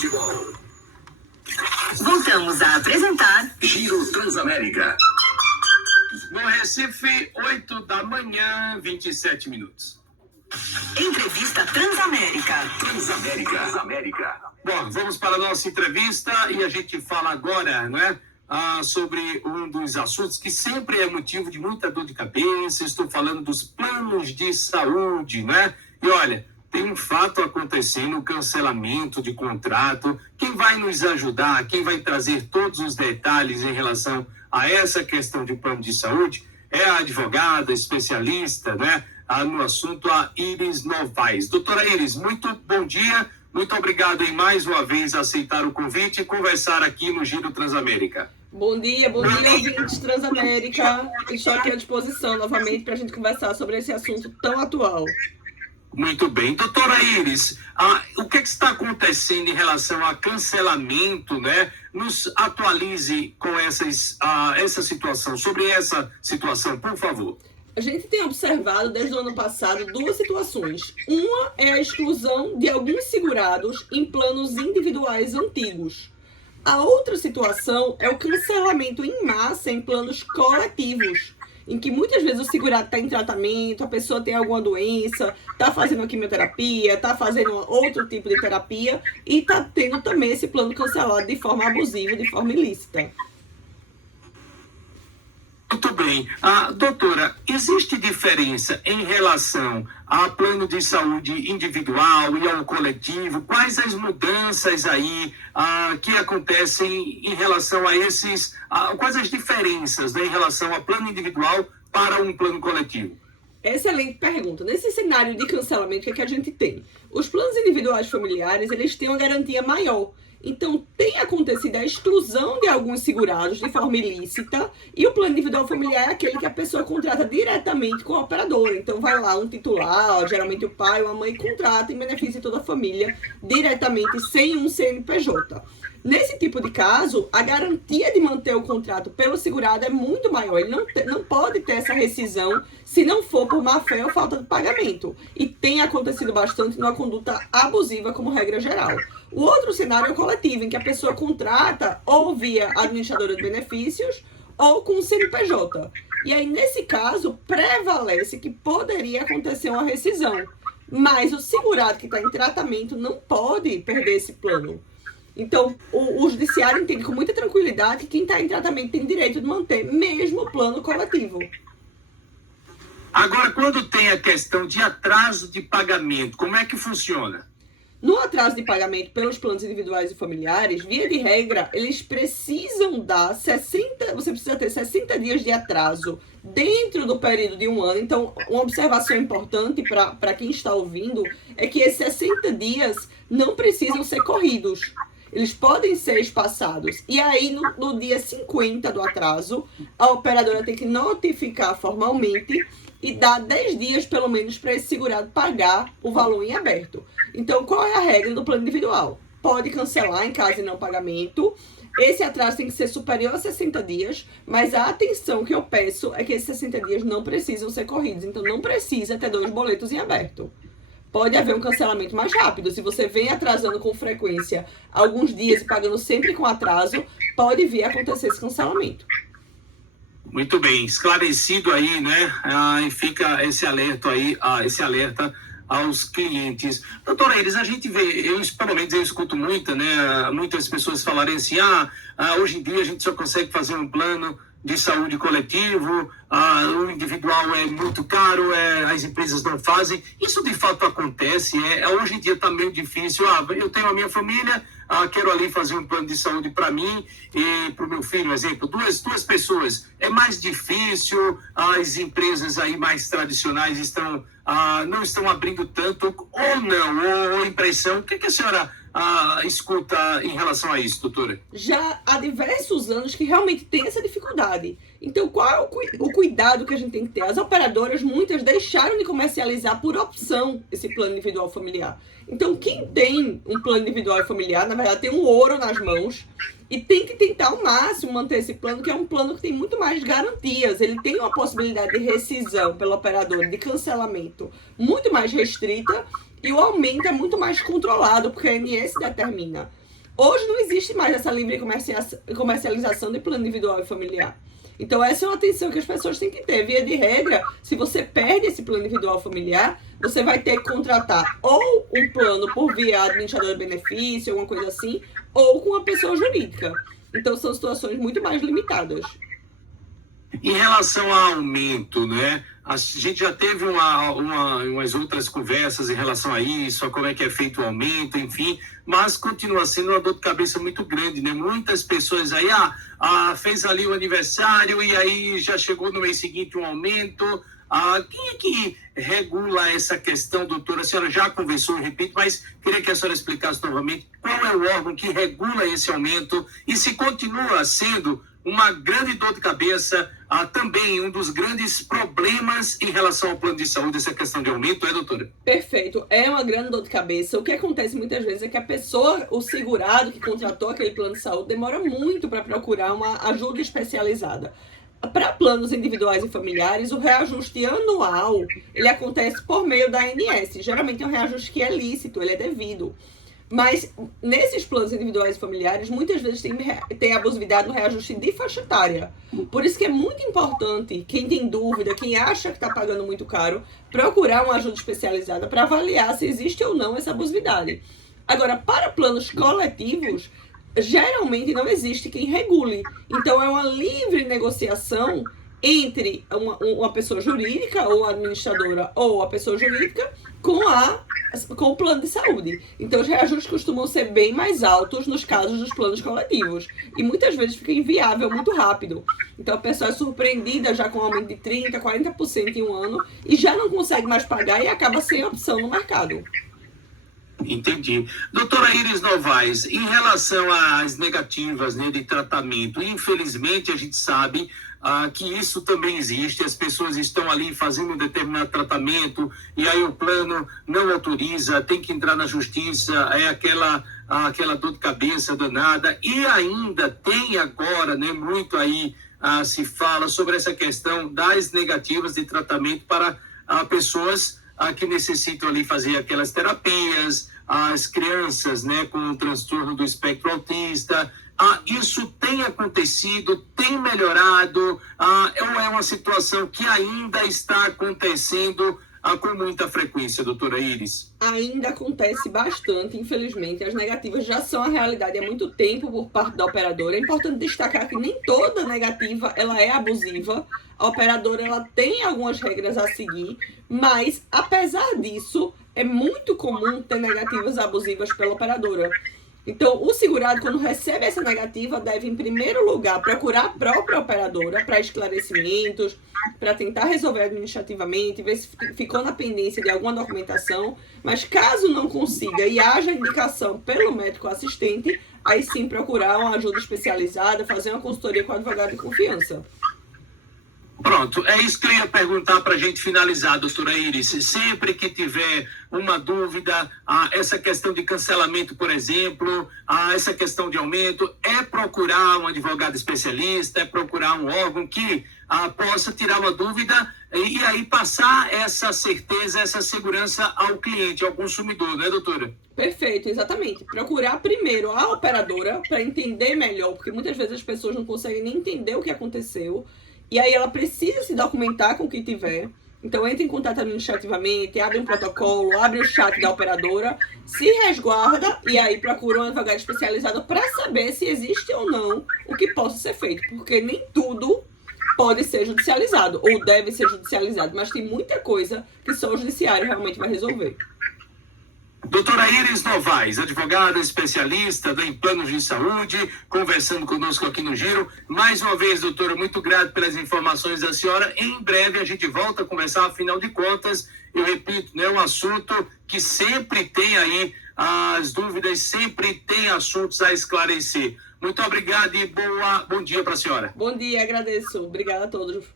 futebol. Voltamos a apresentar Giro Transamérica. No Recife, 8 da manhã, 27 minutos. Entrevista Transamérica. Transamérica. Bom, vamos para a nossa entrevista e a gente fala agora, né, sobre um dos assuntos que sempre é motivo de muita dor de cabeça. Estou falando dos planos de saúde, né? E olha, tem um fato acontecendo, o cancelamento de contrato. Quem vai nos ajudar, quem vai trazer todos os detalhes em relação a essa questão de plano de saúde é a advogada especialista, né, no assunto, a Iris Novaes. Doutora Iris, muito bom dia, muito obrigado em mais uma vez aceitar o convite e conversar aqui no Giro Transamérica. Bom dia, ouvintes Transamérica. Estou aqui à disposição novamente para a gente conversar sobre esse assunto tão atual. Muito bem. Doutora Iris, o que está acontecendo em relação a cancelamento, né? Nos atualize com essa situação, sobre essa situação, por favor. A gente tem observado desde o ano passado duas situações. Uma é a exclusão de alguns segurados em planos individuais antigos. A outra situação é o cancelamento em massa em planos coletivos, em que muitas vezes o segurado está em tratamento, a pessoa tem alguma doença, está fazendo quimioterapia, está fazendo outro tipo de terapia e está tendo também esse plano cancelado de forma abusiva, de forma ilícita. Muito bem. Doutora, existe diferença em relação ao plano de saúde individual e ao coletivo? Quais as mudanças aí que acontecem em relação a esses... quais as diferenças, né, em relação ao plano individual para um plano coletivo? Excelente pergunta. Nesse cenário de cancelamento, o que é que a gente tem? Os planos individuais familiares, eles têm uma garantia maior. Então, tem acontecido a exclusão de alguns segurados de forma ilícita e o plano individual familiar é aquele que a pessoa contrata diretamente com a operadora. Então, vai lá um titular, geralmente o pai ou a mãe, contrata em benefício de toda a família diretamente, sem um CNPJ. Nesse tipo de caso, a garantia de manter o contrato pelo segurado é muito maior. Ele não pode ter essa rescisão se não for por má fé ou falta de pagamento. E tem acontecido bastante numa conduta abusiva como regra geral. O outro cenário é o coletivo, em que a pessoa contrata ou via administradora de benefícios ou com o CNPJ. E aí, nesse caso, prevalece que poderia acontecer uma rescisão. Mas o segurado que está em tratamento não pode perder esse plano. Então, o judiciário entende com muita tranquilidade que quem está em tratamento tem direito de manter, mesmo o plano coletivo. Agora, quando tem a questão de atraso de pagamento, como é que funciona? No atraso de pagamento pelos planos individuais e familiares, via de regra, eles precisam dar 60... Você precisa ter 60 dias de atraso dentro do período de um ano. Então, uma observação importante para quem está ouvindo é que esses 60 dias não precisam ser corridos. Eles podem ser espaçados. E aí, no dia 50 do atraso, a operadora tem que notificar formalmente e dar 10 dias, pelo menos, para esse segurado pagar o valor em aberto. Então, qual é a regra do plano individual? Pode cancelar em caso de não pagamento. Esse atraso tem que ser superior a 60 dias, mas a atenção que eu peço é que esses 60 dias não precisam ser corridos. Então, não precisa ter 2 boletos em aberto. Pode haver um cancelamento mais rápido. Se você vem atrasando com frequência alguns dias e pagando sempre com atraso, pode vir a acontecer esse cancelamento. Muito bem, esclarecido aí, né? E fica esse alerta aí, esse alerta aos clientes. Doutora Iris, a gente vê, pelo menos eu escuto muitas pessoas falarem assim, hoje em dia a gente só consegue fazer um plano de saúde coletivo, o individual é muito caro, as empresas não fazem. Isso de fato acontece, hoje em dia está meio difícil. Eu tenho a minha família, quero ali fazer um plano de saúde para mim e para o meu filho, exemplo, duas pessoas. É mais difícil, as empresas aí mais tradicionais não estão abrindo tanto, ou não, ou impressão. O que a senhora escuta em relação a isso, doutora? Já há diversos anos que realmente tem essa dificuldade. Então, qual é o cuidado que a gente tem que ter? As operadoras, muitas, deixaram de comercializar por opção esse plano individual familiar. Então, quem tem um plano individual familiar, na verdade, tem um ouro nas mãos e tem que tentar ao máximo manter esse plano, que é um plano que tem muito mais garantias. Ele tem uma possibilidade de rescisão pelo operador, de cancelamento muito mais restrita, e o aumento é muito mais controlado, porque a ANS determina. Hoje não existe mais essa livre comercialização de plano individual e familiar. Então, essa é uma atenção que as pessoas têm que ter. Via de regra, se você perde esse plano individual familiar, você vai ter que contratar ou um plano por via administrador de benefício, alguma coisa assim, ou com uma pessoa jurídica. Então, são situações muito mais limitadas. Em relação ao aumento, né? A gente já teve umas outras conversas em relação a isso, a como é que é feito o aumento, enfim, mas continua sendo uma dor de cabeça muito grande, né? Muitas pessoas aí, fez ali o aniversário e aí já chegou no mês seguinte um aumento. Quem é que regula essa questão, doutora? A senhora já conversou, eu repito, mas queria que a senhora explicasse novamente qual é o órgão que regula esse aumento e se continua sendo uma grande dor de cabeça, também um dos grandes problemas em relação ao plano de saúde, essa questão de aumento, doutora? Perfeito, é uma grande dor de cabeça. O que acontece muitas vezes é que a pessoa, o segurado que contratou aquele plano de saúde, demora muito para procurar uma ajuda especializada. Para planos individuais e familiares, o reajuste anual, ele acontece por meio da ANS. Geralmente é um reajuste que é lícito, ele é devido. Mas nesses planos individuais e familiares, muitas vezes tem abusividade no reajuste de faixa etária. Por isso que é muito importante, quem tem dúvida, quem acha que está pagando muito caro, procurar uma ajuda especializada para avaliar se existe ou não essa abusividade. Agora, para planos coletivos, geralmente não existe quem regule. Então, é uma livre negociação entre uma pessoa jurídica, ou a administradora, ou a pessoa jurídica, com o plano de saúde. Então, os reajustes costumam ser bem mais altos nos casos dos planos coletivos. E muitas vezes fica inviável muito rápido. Então, a pessoa é surpreendida já com um aumento de 30%, 40% em um ano e já não consegue mais pagar e acaba sem opção no mercado. Entendi. Doutora Iris Novaes, em relação às negativas, né, de tratamento, infelizmente a gente sabe que isso também existe, as pessoas estão ali fazendo um determinado tratamento e aí o plano não autoriza, tem que entrar na justiça, é aquela dor de cabeça danada, e ainda tem agora, né, muito aí se fala sobre essa questão das negativas de tratamento para pessoas que necessitam ali fazer aquelas terapias, as crianças, né, com o transtorno do espectro autista. Isso tem acontecido, tem melhorado, ou é uma situação que ainda está acontecendo com muita frequência, doutora Iris? Ainda acontece bastante, infelizmente. As negativas já são a realidade há muito tempo por parte da operadora. É importante destacar que nem toda negativa ela é abusiva. A operadora ela tem algumas regras a seguir, mas, apesar disso, é muito comum ter negativas abusivas pela operadora. Então, o segurado, quando recebe essa negativa, deve, em primeiro lugar, procurar a própria operadora para esclarecimentos, para tentar resolver administrativamente, ver se ficou na pendência de alguma documentação. Mas, caso não consiga e haja indicação pelo médico assistente, aí sim procurar uma ajuda especializada, fazer uma consultoria com o advogado de confiança. Pronto, é isso que eu ia perguntar para a gente finalizar, doutora Iris. Sempre que tiver uma dúvida, essa questão de cancelamento, por exemplo, essa questão de aumento, é procurar um advogado especialista, é procurar um órgão que possa tirar uma dúvida e aí passar essa certeza, essa segurança ao cliente, ao consumidor, né, doutora? Perfeito, exatamente. Procurar primeiro a operadora para entender melhor, porque muitas vezes as pessoas não conseguem nem entender o que aconteceu. E aí ela precisa se documentar com o que tiver. Então entre em contato administrativamente, abre um protocolo, abre o chat da operadora, se resguarda e aí procura um advogado especializado para saber se existe ou não o que possa ser feito. Porque nem tudo pode ser judicializado ou deve ser judicializado, mas tem muita coisa que só o judiciário realmente vai resolver. Doutora Iris Novaes, advogada especialista em planos de saúde, conversando conosco aqui no Giro. Mais uma vez, doutora, muito grato pelas informações da senhora. Em breve a gente volta a conversar, afinal de contas, eu repito, né, um assunto que sempre tem aí as dúvidas, sempre tem assuntos a esclarecer. Muito obrigado e bom dia para a senhora. Bom dia, agradeço. Obrigada a todos.